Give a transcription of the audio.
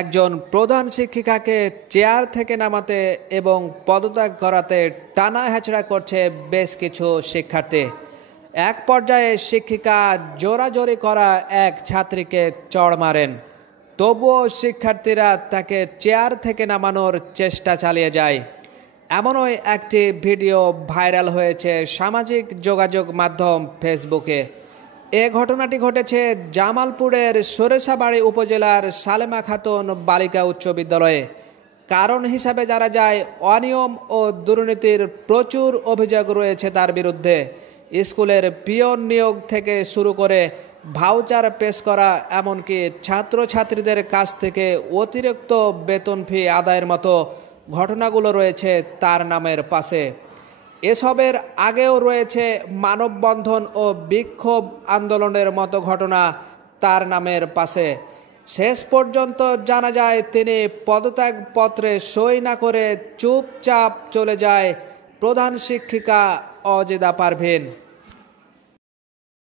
একজন প্রধান শিক্ষিকাকে চেয়ার থেকে নামাতে এবং পদত্যাগ করাতে টানা হেঁচড়া করছে বেশ কিছু শিক্ষার্থী। এক পর্যায়ে শিক্ষিকা জোরাজোরি করা এক ছাত্রীকে চড় মারেন। তবুও শিক্ষার্থীরা তাকে চেয়ার থেকে নামানোর চেষ্টা চালিয়ে যায়। এমনই একটি ভিডিও ভাইরাল হয়েছে সামাজিক যোগাযোগ মাধ্যম ফেসবুকে। এ ঘটনাটি ঘটেছে জামালপুরের সরিষাবাড়ী উপজেলার সালেমা খাতুন বালিকা উচ্চ বিদ্যালয়ে। কারণ হিসাবে জানা যায়, অনিয়ম ও দুর্নীতির প্রচুর অভিযোগ রয়েছে তার বিরুদ্ধে। স্কুলের পিয়ন নিয়োগ থেকে শুরু করে ভাউচার পেশ করা, এমনকি ছাত্রছাত্রীদের কাছ থেকে অতিরিক্ত বেতন ফি আদায়ের মতো ঘটনাগুলো রয়েছে তার নামের পাশে। এসবের আগেও রয়েছে মানববন্ধন ও বিক্ষোভ আন্দোলনের মতো ঘটনা তার নামের পাশে। শেষ পর্যন্ত জানা যায়, তিনি পদত্যাগপত্রে সই না করে চুপচাপ চলে যায় প্রধান শিক্ষিকা অজেদা পারভিন।